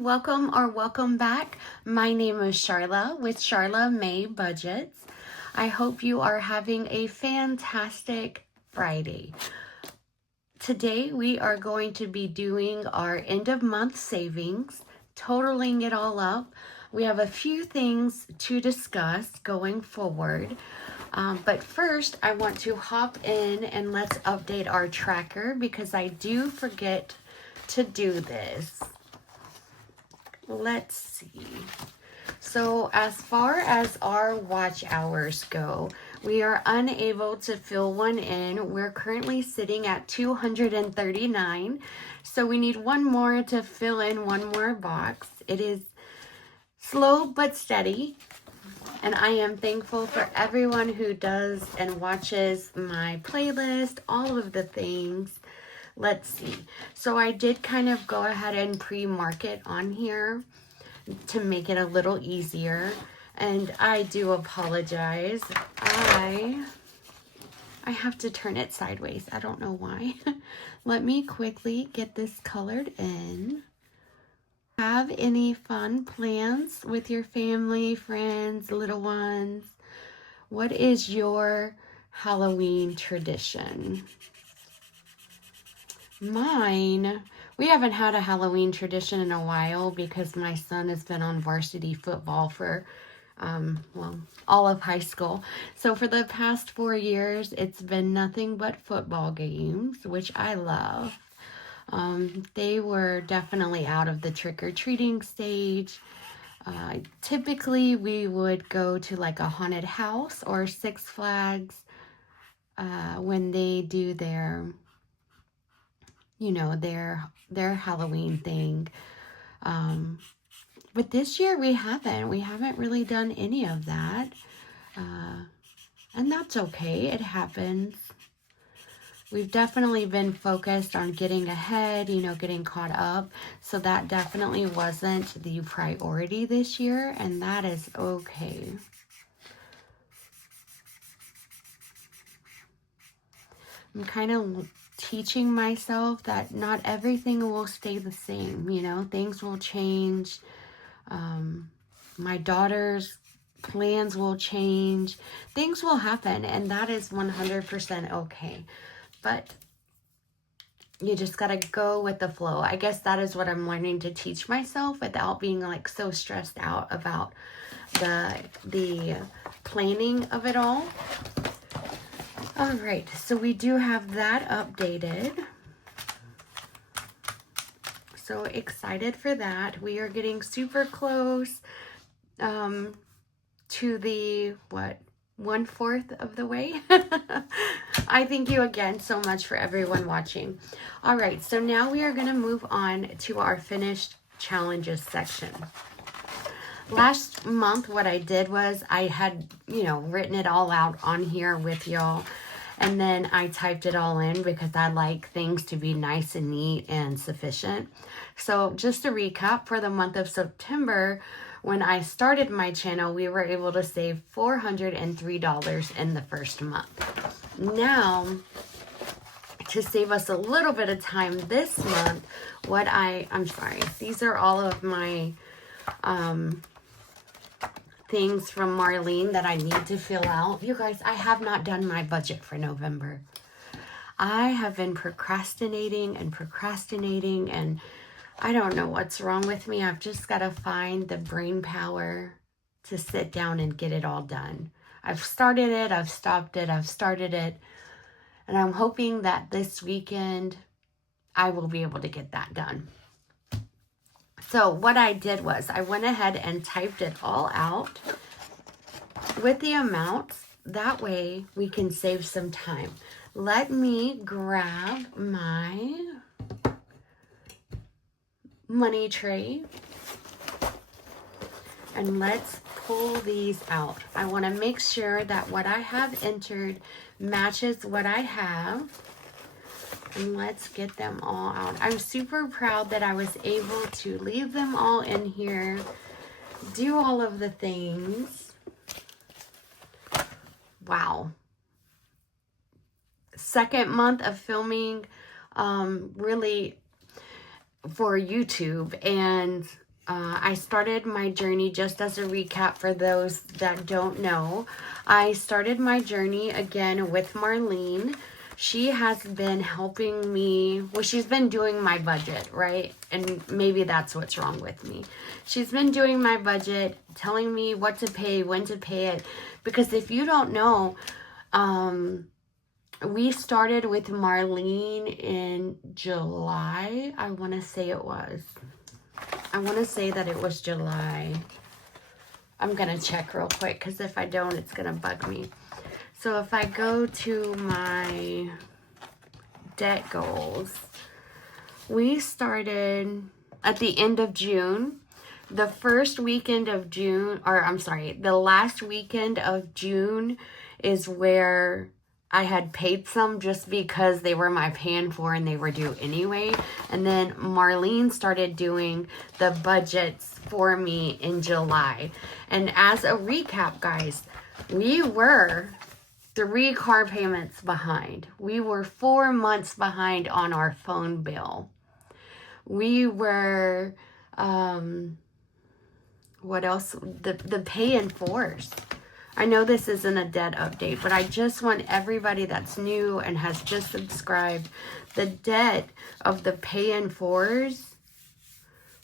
welcome back. My name is Charla with Charla May Budgets. I hope you are having a fantastic Friday. Today we are going to be doing our end of month savings, totaling it all up. We have a few things to discuss going forward. But first, I want to hop in and let's update our tracker because I do forget to do this. Let's see. So as far as our watch hours go, we are unable to fill one in. We're currently sitting at 239. So we need one more to fill in one more box. It is slow but steady. And I am thankful for everyone who does and watches my playlist, all of the things. Let's see. So I did kind of go ahead and pre-market on here to make it a little easier. And I do apologize. I have to turn it sideways. I don't know why. Let me quickly get this colored in. Have any fun plans with your family, friends, little ones? What is your Halloween tradition? Mine, we haven't had a Halloween tradition in a while because my son has been on varsity football for, all of high school. So for the past 4 years, it's been nothing but football games, which I love. They were definitely out of the trick-or-treating stage. Typically, we would go to like a haunted house or Six Flags when they do their, their Halloween thing. But this year we haven't really done any of that. And that's okay. It happens. We've definitely been focused on getting ahead, getting caught up. So that definitely wasn't the priority this year, and that is okay. I'm kind of teaching myself that not everything will stay the same, things will change. My daughter's plans will change. Things will happen, and that is 100% okay. But you just got to go with the flow. I guess that is what I'm learning to teach myself without being like so stressed out about the planning of it all. All right, so we do have that updated. So excited for that. We are getting super close to the, 1/4 of the way. I thank you again so much for everyone watching. All right, so now we are going to move on to our finished challenges section. Last month, what I did was I had, written it all out on here with y'all. And then I typed it all in because I like things to be nice and neat and sufficient. So just to recap, for the month of September, when I started my channel, we were able to save $403 in the first month. Now, to save us a little bit of time this month, these are all of my things from Marlene that I need to fill out. You guys, I have not done my budget for November. I have been procrastinating, and I don't know what's wrong with me. I've just got to find the brain power to sit down and get it all done. I've started it, I've stopped it, I've started it, and I'm hoping that this weekend I will be able to get that done. So what I did was I went ahead and typed it all out with the amounts. That way we can save some time. Let me grab my money tray and let's pull these out. I want to make sure that what I have entered matches what I have. And let's get them all out. I'm super proud that I was able to leave them all in here, do all of the things. Wow. Second month of filming, really for YouTube, and I started my journey, just as a recap for those that don't know. I started my journey again with Marlene. She has been helping me. Well, she's been doing my budget, right? And maybe that's what's wrong with me. She's been doing my budget, telling me what to pay, when to pay it. Because if you don't know, we started with Marlene in July. I want to say it was. I want to say that it was July. I'm going to check real quick because if I don't, it's going to bug me. So if I go to my debt goals, we started at the end of June. The first weekend of June, or I'm sorry, the last weekend of June is where I had paid some just because they were my paying for and they were due anyway. And then Marlene started doing the budgets for me in July. And as a recap, guys, we were 3 car payments behind. We were 4 months behind on our phone bill. We were, what else? The pay in force. I know this isn't a debt update, but I just want everybody that's new and has just subscribed. The debt of the pay in fours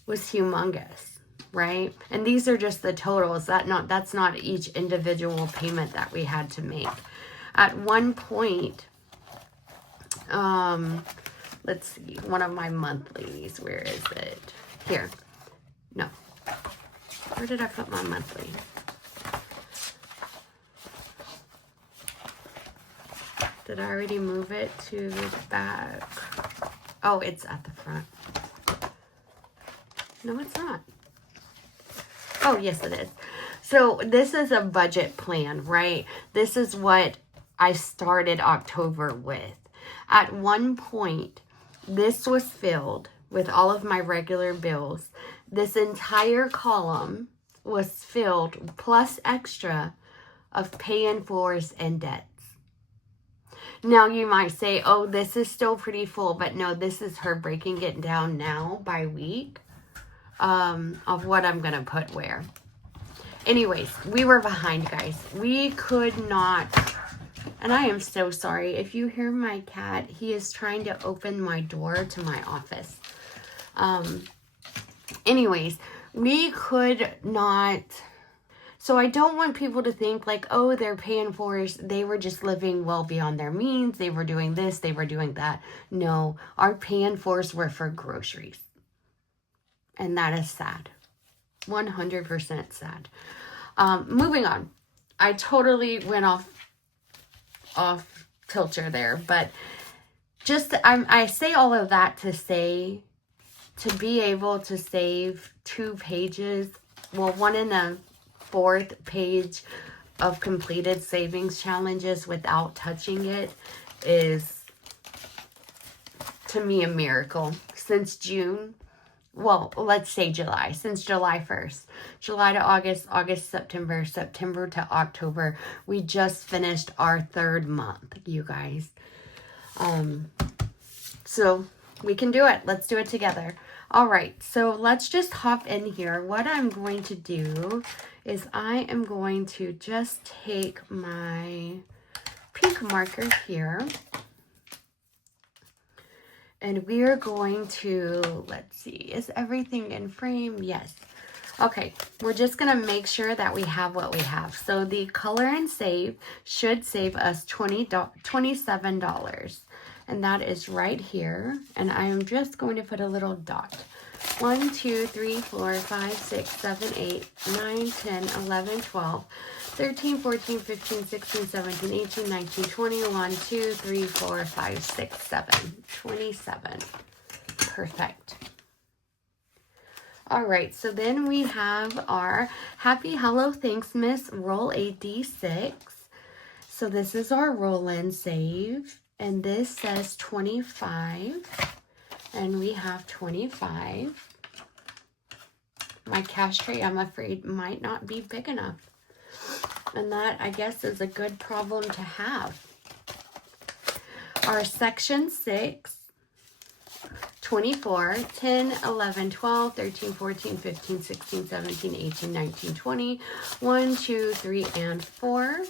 was humongous, right? And these are just the totals. That's not each individual payment that we had to make. At one point, let's see, one of my monthlies, where is it? Here. No. Where did I put my monthly? Did I already move it to the back? Oh, it's at the front. No, it's not. Oh, yes, it is. So this is a budget plan, right? This is what I started October with. At one point, this was filled with all of my regular bills. This entire column was filled plus extra of pay in fours and debts. Now you might say, oh, this is still pretty full, but no, this is her breaking it down now by week of what I'm going to put where. Anyways, we were behind, guys. We could not, and I am so sorry. If you hear my cat, he is trying to open my door to my office. Anyways, we could not. So I don't want people to think like, oh, they're paying for us. They were just living well beyond their means. They were doing this. They were doing that. No, our paying fors were for groceries. And that is sad. 100% sad. Moving on. I totally went off kilter there. But just, I say all of that to say, to be able to save 2 pages, well, one in a 4th page of completed savings challenges without touching it is, to me, a miracle. Since June, well, let's say July, since July 1st, July to August, August, September, September to October, we just finished our 3rd month, you guys. So we can do it. Let's do it together. All right, so let's just hop in here. What I'm going to do is I am going to just take my pink marker here. And we are going to, let's see, is everything in frame? Yes. Okay, we're just going to make sure that we have what we have. So the color and save should save us $27. And that is right here. And I am just going to put a little dot. 1, 2, 3, 4, 5, 6, 7, 8, 9, 10, 11, 12, 13, 14, 15, 16, 17, 18, 19, 20, 1, 2, 3, 4, 5, 6, 7, 27. Perfect. All right, so then we have our Happy Hello Thanks Miss roll a D6. So this is our roll and save, and this says 25. And we have 25. My cash tray, I'm afraid, might not be big enough. And that, I guess, is a good problem to have. Our section 6, 24, 10, 11, 12, 13, 14, 15, 16, 17, 18, 19, 20, 1, 2, 3, and 4.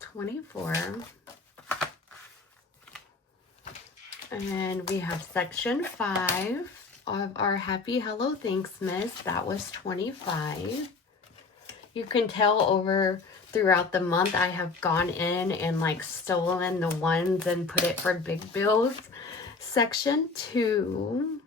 24. And we have section 5 of our Happy Hello Thanks Miss. That was 25. You can tell over throughout the month I have gone in and like stolen the ones and put it for big bills. Section 2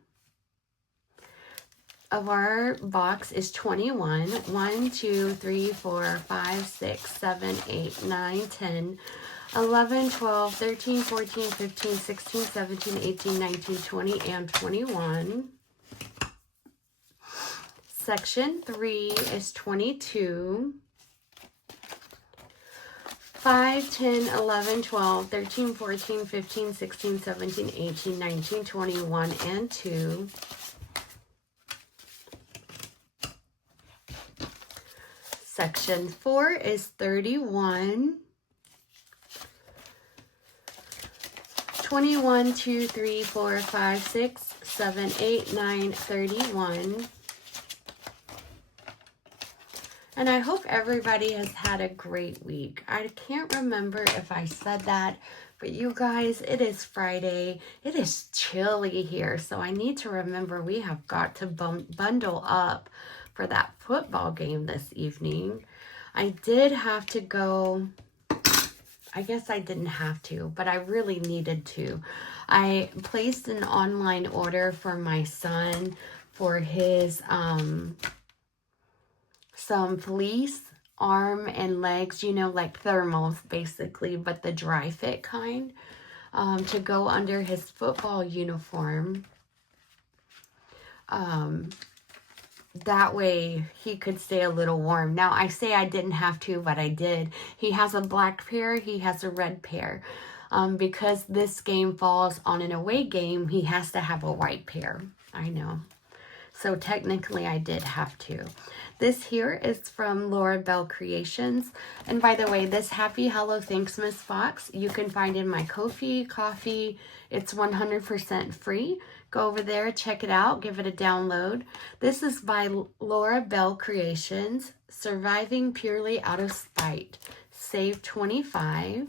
of our box is 21. 1, 2, 3, 4, 5, 6, 7, 8, 9, 10, 11, 12, 13, 14, 15, 16, 17, 18, 19, 20, and 21. Section 3 is 22. 5, 10, 11, 12, 13, 14, 15, 16, 17, 18, 19, 21, and 2. Section 4 is 31. 21, 2, 3, 4, 5, 6, 7, 8, 9, 31. And I hope everybody has had a great week. I can't remember if I said that, but you guys, it is Friday. It is chilly here, so I need to remember we have got to bundle up for that football game this evening. I did have to go. I guess I didn't have to, but I really needed to. I placed an online order for my son for his some fleece, arm and legs, you know, like thermals basically, but the dry fit kind, to go under his football uniform. That way he could stay a little warm. Now, I say I didn't have to, but I did. He has a black pair, he has a red pair. Because this game falls on an away game, he has to have a white pair. I know. So technically I did have to. This here is from Laura Bell Creations. And by the way, this Happy Hello Thanks Miss box, you can find in my KOFI. It's 100% free. Go over there, check it out, give it a download. This is by Laura Bell Creations, Surviving Purely Out of Spite. Save 25.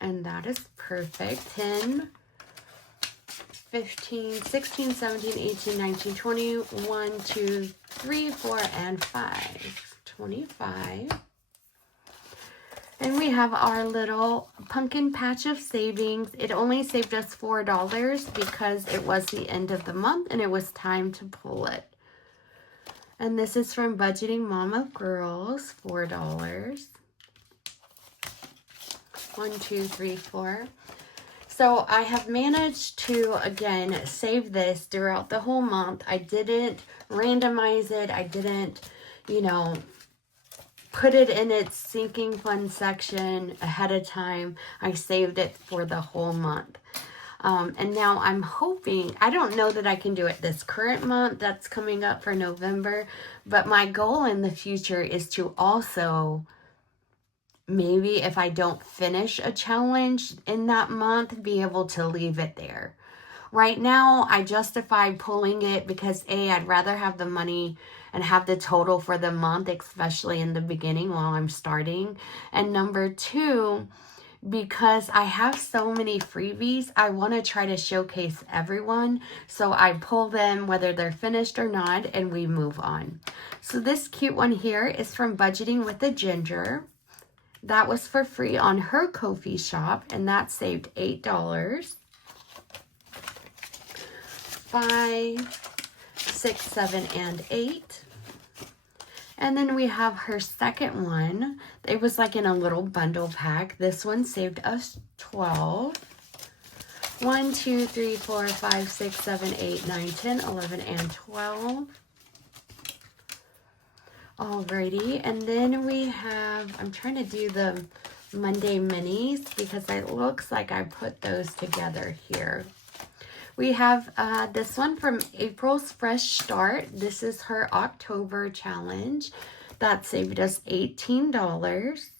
And that is perfect. 10, 15, 16, 17, 18, 19, 20, 1, 2, 3, 4, and 5. 25. And we have our little pumpkin patch of savings. It only saved us $4 because it was the end of the month and it was time to pull it. And this is from Budgeting Mama Girls, $4. 1, 2, 3, 4. So I have managed to, again, save this throughout the whole month. I didn't randomize it. I didn't, you know, put it in its sinking fund section ahead of time. I saved it for the whole month. And now I'm hoping, I don't know that I can do it this current month that's coming up for November, but my goal in the future is to also, maybe if I don't finish a challenge in that month, be able to leave it there. Right now, I justify pulling it because A, I'd rather have the money and have the total for the month, especially in the beginning while I'm starting. And number 2, because I have so many freebies, I want to try to showcase everyone. So I pull them whether they're finished or not, and we move on. So this cute one here is from Budgeting with a Ginger. That was for free on her KOFI shop, and that saved $8. 5, 6, 7, and 8. And then we have her second one. It was like in a little bundle pack. This one saved us 12. 1, 2, 3, 4, 5, 6, 7, 8, 9, 10, 11, and 12. Alrighty, and then we have, I'm trying to do the Monday minis because it looks like I put those together here. We have this one from April's Fresh Start. This is her October challenge. That saved us $18.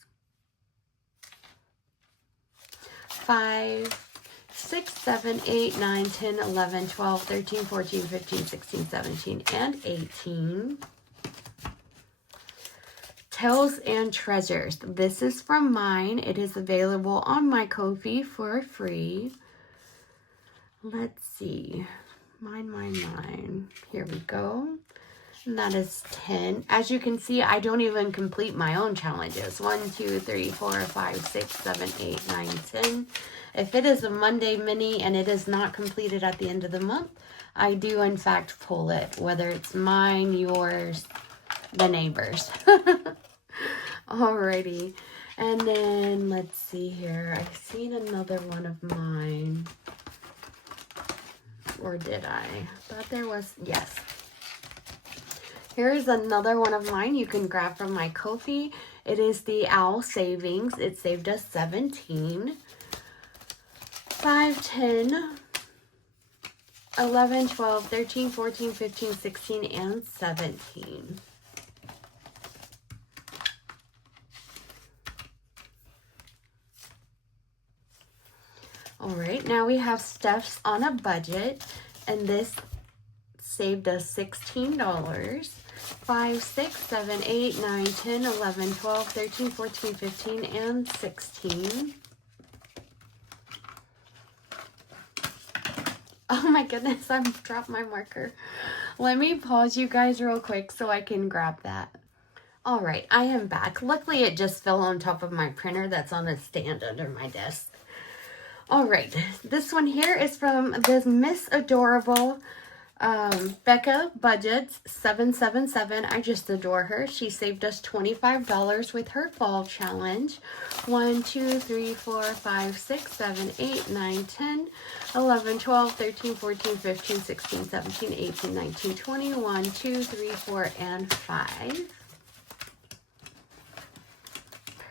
5, 6, 7, 8, 9, 10, 11, 12, 13, 14, 15, 16, 17, and 18. Tales and Treasures. This is from mine. It is available on my Ko-fi for free. Let's see. Mine. Here we go. And that is 10. As you can see, I don't even complete my own challenges. 1, 2, 3, 4, 5, 6, 7, 8, 9, 10. If it is a Monday mini and it is not completed at the end of the month, I do in fact pull it, whether it's mine, yours, the neighbors. Alrighty. And then let's see here. I've seen another one of mine. Or did I? Thought there was, yes. Here's another one of mine you can grab from my Ko-fi. It is the Owl Savings. It saved us 17. 5, 10, 11, 12, 13, 14, 15, 16, and 17. All right, now we have Steph's on a Budget, and this saved us $16. 5, 6, 7, 8, 9, 10, 11, 12, 13, 14, 15, and 16. Oh my goodness, I've dropped my marker. Let me pause you guys real quick so I can grab that. All right, I am back. Luckily, it just fell on top of my printer that's on a stand under my desk. All right, this one here is from this Miss Adorable Becca Budgets 777. I just adore her. She saved us $25 with her fall challenge. 1, 2, 3, 4, 5, 6, 7, 8, 9, 10, 11, 12, 13, 14, 15, 16, 17, 18, 19, 20, 1, 2, 3, 4, and 5.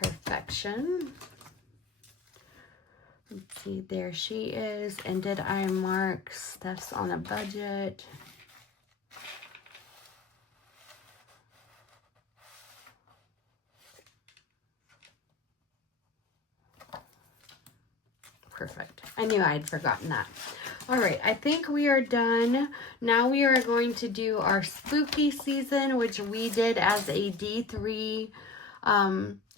Perfection. Let's see, there she is. And did I mark Steph's on a Budget? Perfect. I knew I had forgotten that. All right, I think we are done. Now we are going to do our spooky season, which we did as a D3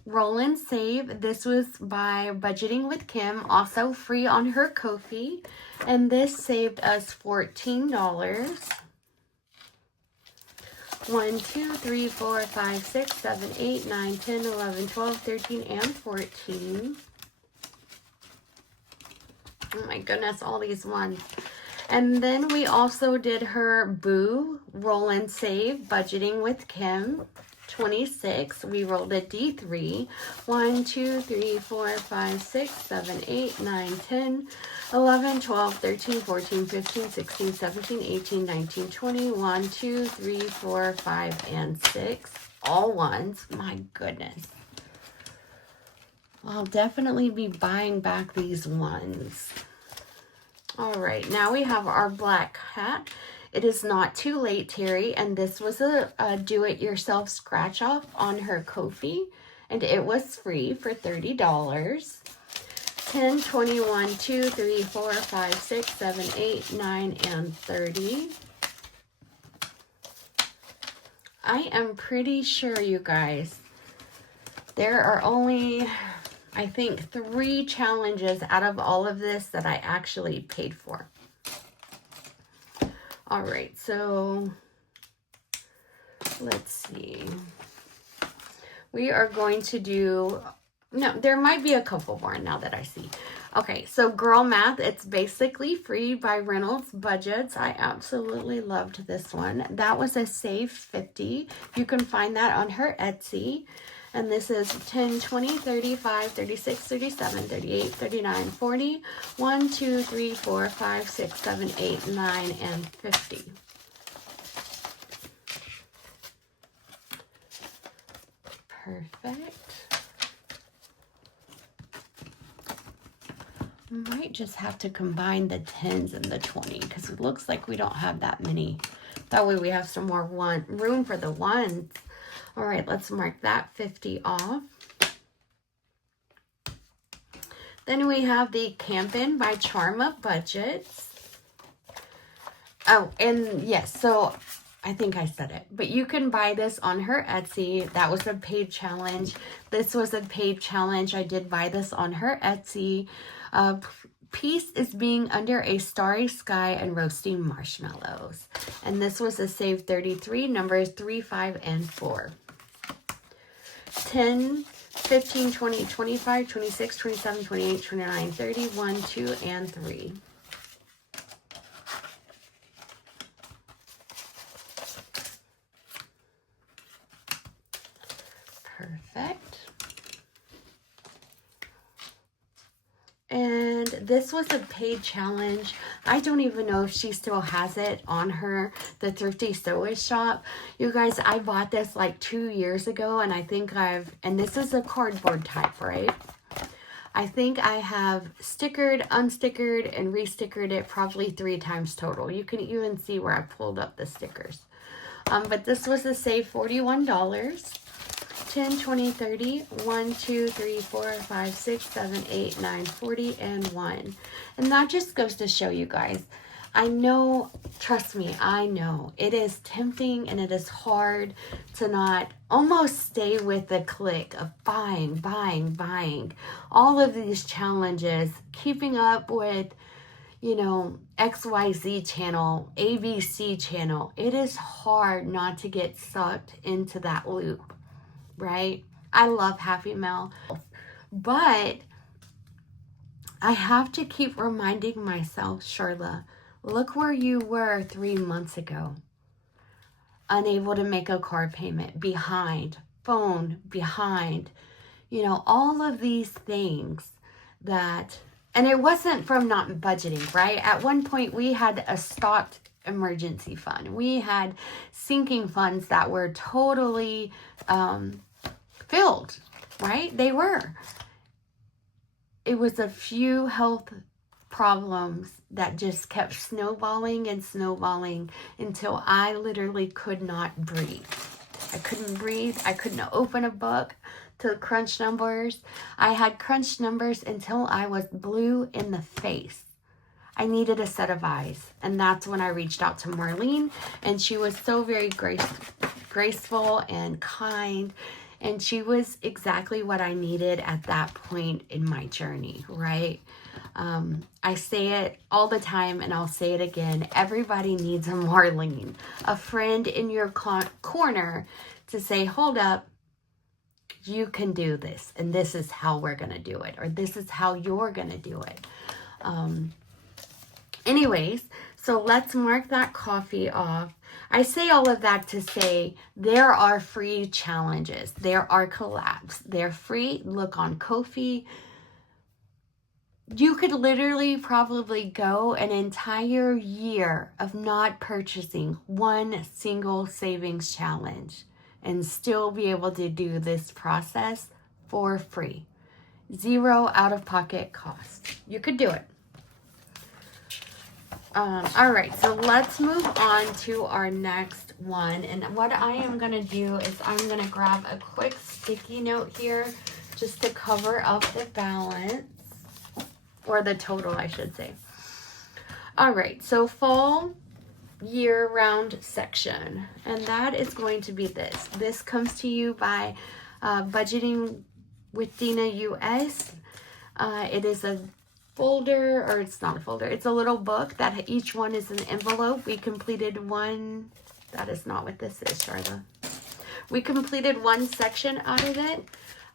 roll and save. This was by Budgeting with Kim, also free on her Ko-fi, and this saved us $14. 1, 2, 3, 4, 5, 6, 7, 8, 9, 10, 11, 12, 13, and 14. Oh my goodness, all these ones. And then we also did her Boo roll and save, Budgeting with Kim. 26. We rolled a D3. 1, 2, 3, 4, 5, 6, 7, 8, 9, 10, 11, 12, 13, 14, 15, 16, 17, 18, 19, 20, 1, 2, 3, 4, 5, and 6. All ones. My goodness. I'll definitely be buying back these ones. All right, now we have our black hat. It is Not Too Late, Terry, and this was a do-it-yourself scratch-off on her Ko-fi, and it was free for $30. 10, 21, 2, 3, 4, 5, 6, 7, 8, 9, and 30. I am pretty sure, you guys, there are only, I think, 3 challenges out of all of this that I actually paid for. All right, so let's see. We are going to do, no, there might be a couple more now that I see. Okay, so Girl Math, it's basically free by Reynolds Budgets. I absolutely loved this one. That was a save 50. You can find that on her Etsy. And this is 10, 20, 35, 36, 37, 38, 39, 40, 1, 2, 3, 4, 5, 6, 7, 8, 9, and 50. Perfect. Might just have to combine the 10s and the 20 because it looks like we don't have that many. That way we have some more room for the ones. All right, let's mark that 50 off. Then we have the Campin' by Charm Up Budgets. Oh, and yes, so I think I said it, but you can buy this on her Etsy. That was a paid challenge. This was a paid challenge. I did buy this on her Etsy. Peace is being under a starry sky and roasting marshmallows. And this was a save 33, numbers 3, 5, and 4. 10, 15, 20, 25, 26, 27, 28, 29, 30, 1, 2, and 3. Perfect. And this was a paid challenge. I don't even know if she still has it on her, the Thrifty Sewish shop. You guys, I bought this like 2 years ago, and I think and this is a cardboard type, right? I think I have stickered, unstickered, and restickered it probably 3 times total. You can even see where I pulled up the stickers. But this was a save $41. 10, 20, 30, 1, 2, 3, 4, 5, 6, 7, 8, 9, 40, and 1. And that just goes to show you guys, I know, trust me, I know it is tempting and it is hard to not almost stay with the click of buying, buying, buying. All of these challenges, keeping up with, you know, XYZ channel, ABC channel. It is hard not to get sucked into that loop. Right? I love Happy Mail, but I have to keep reminding myself, Sharla, look where you were 3 months ago. Unable to make a car payment, behind, phone, behind, you know, all of these things that, and it wasn't from not budgeting, right? At one point we had a stocked emergency fund. We had sinking funds that were totally, filled, right? They were. It was a few health problems that just kept snowballing and snowballing until I literally could not breathe. I couldn't breathe. I couldn't open a book to crunch numbers. I had crunched numbers until I was blue in the face. I needed a set of eyes. And that's when I reached out to Marlene, and she was so very graceful and kind. And she was exactly what I needed at that point in my journey, right? I say it all the time, and I'll say it again. Everybody needs a Marlene, a friend in your corner to say, hold up, you can do this, and this is how we're going to do it, or this is how you're going to do it. Anyways, so let's mark that KOFI off. I say all of that to say there are free challenges. There are collabs. They're free. Look on KOFI. You could literally probably go an entire year of not purchasing one single savings challenge and still be able to do this process for free. 0 out-of-pocket cost. You could do it. All right, so let's move on to our next one. And what I am going to do is I'm going to grab a quick sticky note here just to cover up the balance, or the total, I should say. All right, so fall year-round section, and that is going to be this. This comes to you by Budgeting with Dina US. It is a folder, or it's not a folder, it's a little book that each one is an envelope. We completed one, that is not what this is, Charla. We completed one section out of it,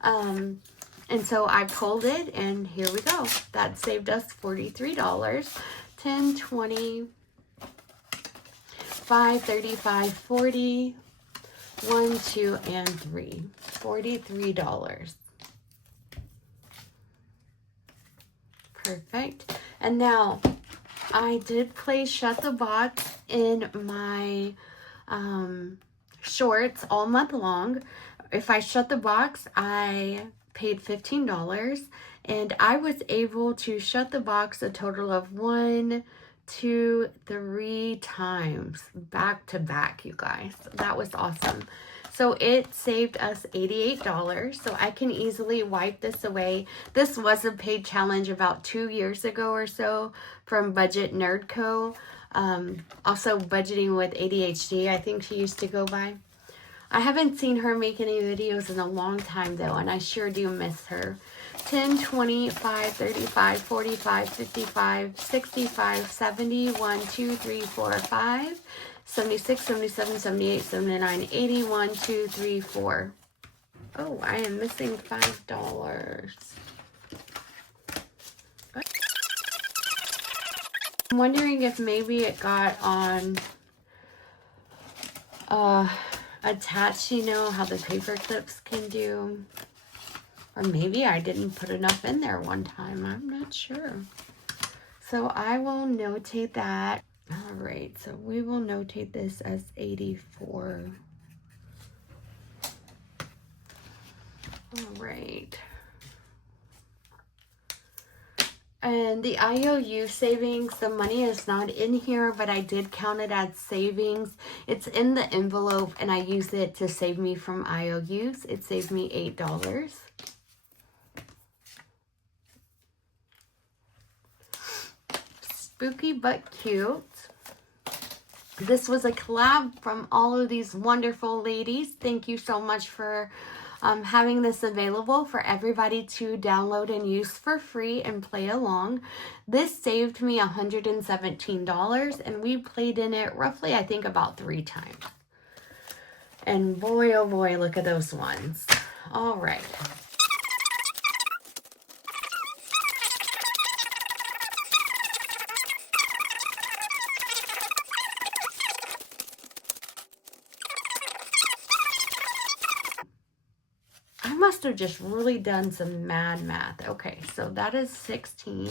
and so I pulled it, and here we go. That saved us $43. 10, 20, 5, 35, 40, 1, 2, and 3. $43. Perfect. And now I did play Shut the Box in my shorts all month long. If I shut the box, I paid $15, and I was able to shut the box a total of 1, 2, 3 times back to back, you guys. That was awesome. So it saved us $88. So I can easily wipe this away. This was a paid challenge about 2 years ago or so from Budget Nerd Co. Also budgeting with ADHD, I think she used to go by. I haven't seen her make any videos in a long time though, and I sure do miss her. 10, 25, 35, 45, 55, 65, 70, 1, 2, 3, 4, 5, 76, 77, 78, 79, 80, 1, 2, 3, 4. Oh, I am missing $5. I'm wondering if maybe it got on attached, you know, how the paper clips can do. Or maybe I didn't put enough in there one time. I'm not sure. So I will notate that. All right, so we will notate this as 84. All right. And the IOU savings, the money is not in here, but I did count it as savings. It's in the envelope, and I used it to save me from IOUs. It saved me $8. Spooky but cute. This was a collab from all of these wonderful ladies. Thank you so much for having this available for everybody to download and use for free and play along. This saved me $117, and we played in it roughly, I think, about 3 times. And boy, oh boy, look at those ones. All right. I must have just really done some mad math. Okay, so that is 16.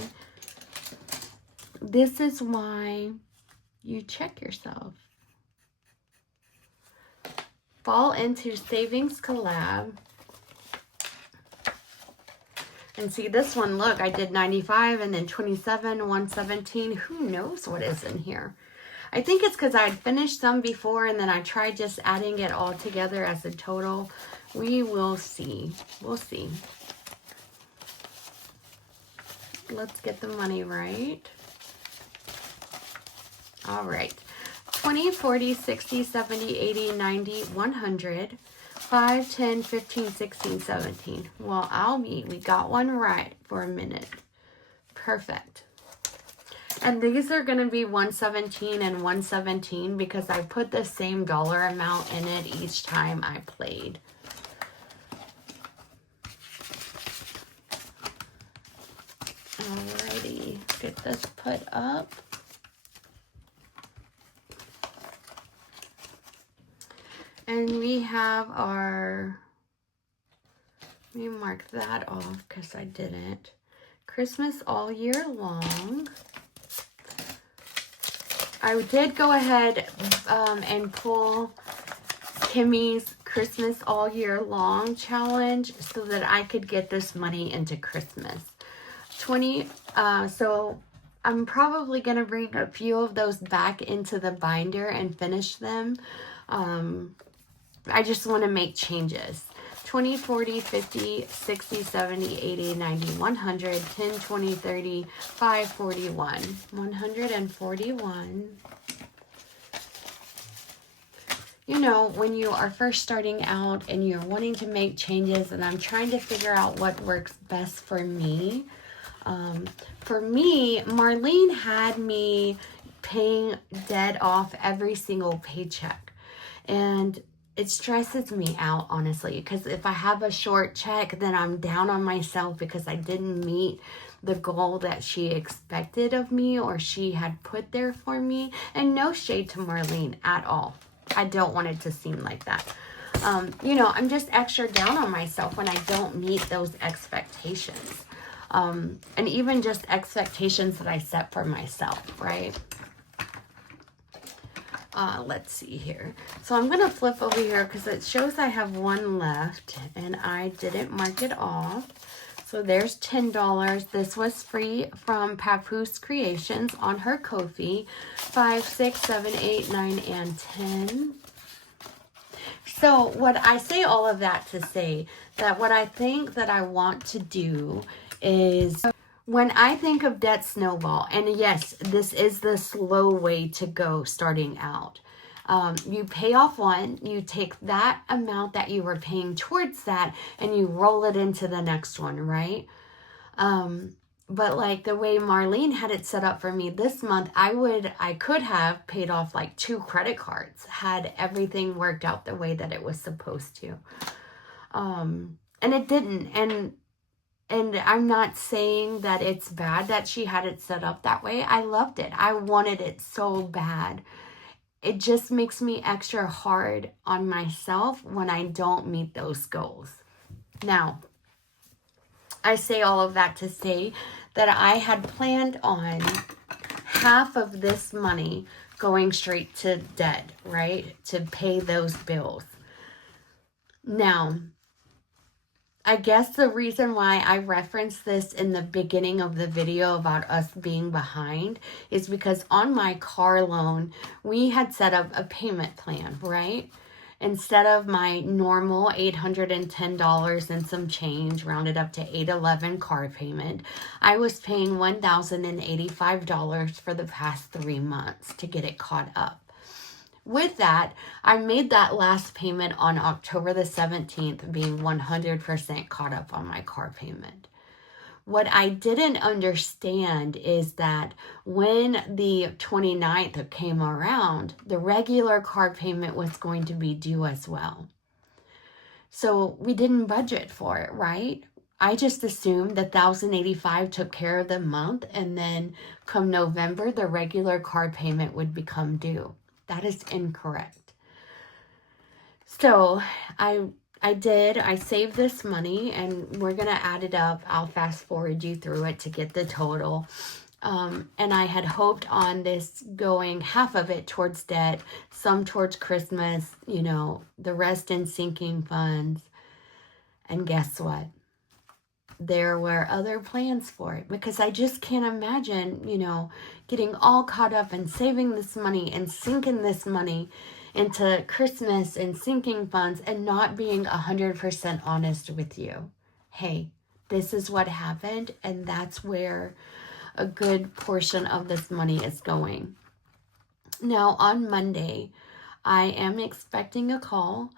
This is why you check yourself. Fall into savings collab. And see this one, look, I did 95 and then 27, 117. Who knows what is in here? I think it's because I had finished some before and then I tried just adding it all together as a total. We will see. We'll see. Let's get the money right. All right. 20, 40, 60, 70, 80, 90, 100, 5, 10, 15, 16, 17. Well, we got one right for a minute. Perfect. And these are going to be 117 and 117 because I put the same dollar amount in it each time I played. Alrighty, get this put up. And we have our, let me mark that off because I didn't. Christmas all year long. I did go ahead and pull Kimmy's Christmas all year long challenge so that I could get this money into Christmas. 20, so I'm probably going to bring a few of those back into the binder and finish them. I just want to make changes. 20, 40, 50, 60, 70, 80, 90, 100, 10, 20, 30, 5, 41. 141. You know, when you are first starting out and you're wanting to make changes, and I'm trying to figure out what works best for me. For me, Marlene had me paying debt off every single paycheck. And it stresses me out, honestly, because if I have a short check, then I'm down on myself because I didn't meet the goal that she expected of me or she had put there for me. And no shade to Marlene at all. I don't want it to seem like that. You know, I'm just extra down on myself when I don't meet those expectations. And even just expectations that I set for myself, right? Let's see here. So I'm going to flip over here because it shows I have one left and I didn't mark it off. So there's $10. This was free from Papoose Creations on her Ko-fi. 5, 6, 7, 8, 9, and 10. So what I say all of that to say that what I think that I want to do is when I think of debt snowball, and yes, this is the slow way to go starting out. You pay off one, you take that amount that you were paying towards that, and you roll it into the next one, right? But like the way Marlene had it set up for me this month, I could have paid off like 2 credit cards had everything worked out the way that it was supposed to. And it didn't. And I'm not saying that it's bad that she had it set up that way. I loved it. I wanted it so bad. It just makes me extra hard on myself when I don't meet those goals. Now, I say all of that to say that I had planned on half of this money going straight to debt, right? To pay those bills. Now, I guess the reason why I referenced this in the beginning of the video about us being behind is because on my car loan, we had set up a payment plan, right? Instead of my normal $810 and some change, rounded up to $811 car payment, I was paying $1,085 for the past 3 months to get it caught up. With that, I made that last payment on October the 17th, being 100% caught up on my car payment. What I didn't understand is that when the 29th came around, the regular car payment was going to be due as well. So we didn't budget for it, right? I just assumed the $1,085 took care of the month, and then come November, the regular car payment would become due. That is incorrect. So I saved this money, and we're going to add it up. I'll fast forward you through it to get the total. And I had hoped on this going half of it towards debt, some towards Christmas, the rest in sinking funds. And guess what? There were other plans for it, because I just can't imagine, getting all caught up and saving this money and sinking this money into Christmas and sinking funds and not being 100% honest with you. Hey, this is what happened, and that's where a good portion of this money is going. Now, on Monday, I am expecting a call,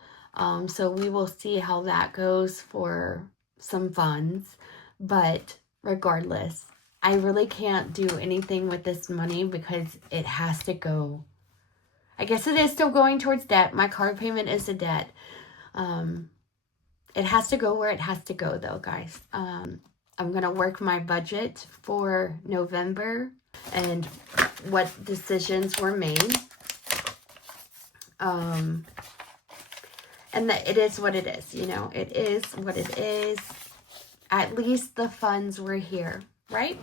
so we will see how that goes for some funds. But regardless, I really can't do anything with this money because it has to go. I guess it is still going towards debt. My car payment is a debt. It has to go where it has to go, though, guys. I'm going to work my budget for November and what decisions were made. And it is what it is, It is what it is. At least the funds were here, right?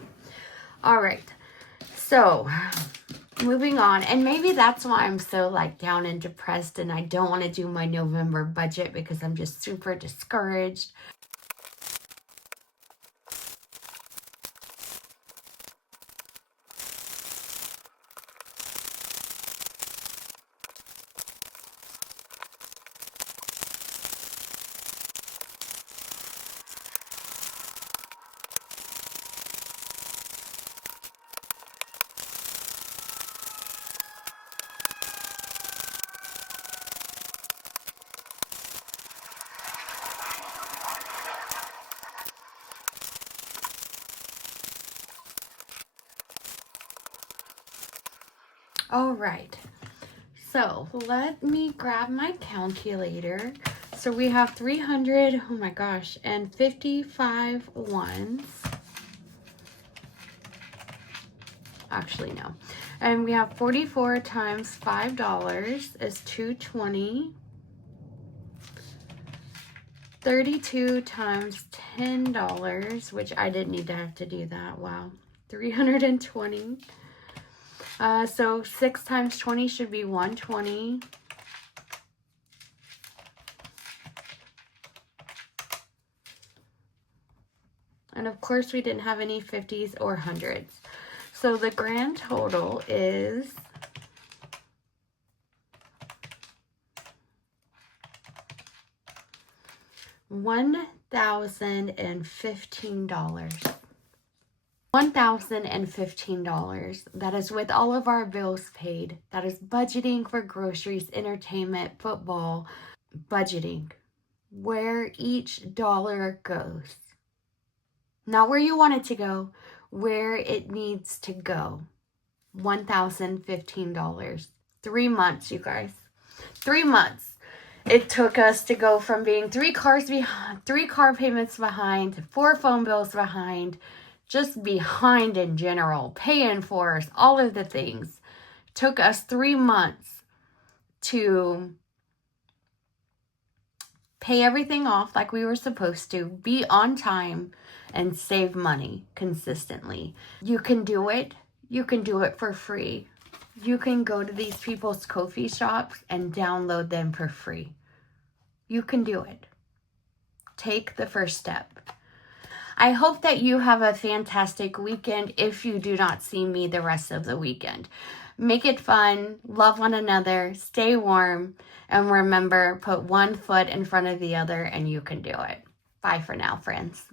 All right. So, moving on. And maybe that's why I'm so down and depressed, and I don't want to do my November budget because I'm just super discouraged. All right, so let me grab my calculator. So we have 300, oh my gosh, and 55 ones. Actually, no. And we have 44 times $5 is $220. 32 times $10, which I didn't need to have to do that. Wow. 320. So 6 times 20 should be 120. And of course, we didn't have any 50s or 100s. So the grand total is $1,015. $1,015. That is with all of our bills paid. That is budgeting for groceries, entertainment, football, budgeting. Where each dollar goes. Not where you want it to go, where it needs to go. $1,015. 3 months, you guys. 3 months. It took us to go from being 3 car payments behind to 4 phone bills behind, just behind in general, paying for us, all of the things. It took us 3 months to pay everything off like we were supposed to, be on time, and save money consistently. You can do it. You can do it for free. You can go to these people's KOFI shops and download them for free. You can do it. Take the first step. I hope that you have a fantastic weekend if you do not see me the rest of the weekend. Make it fun, love one another, stay warm, and remember, put one foot in front of the other and you can do it. Bye for now, friends.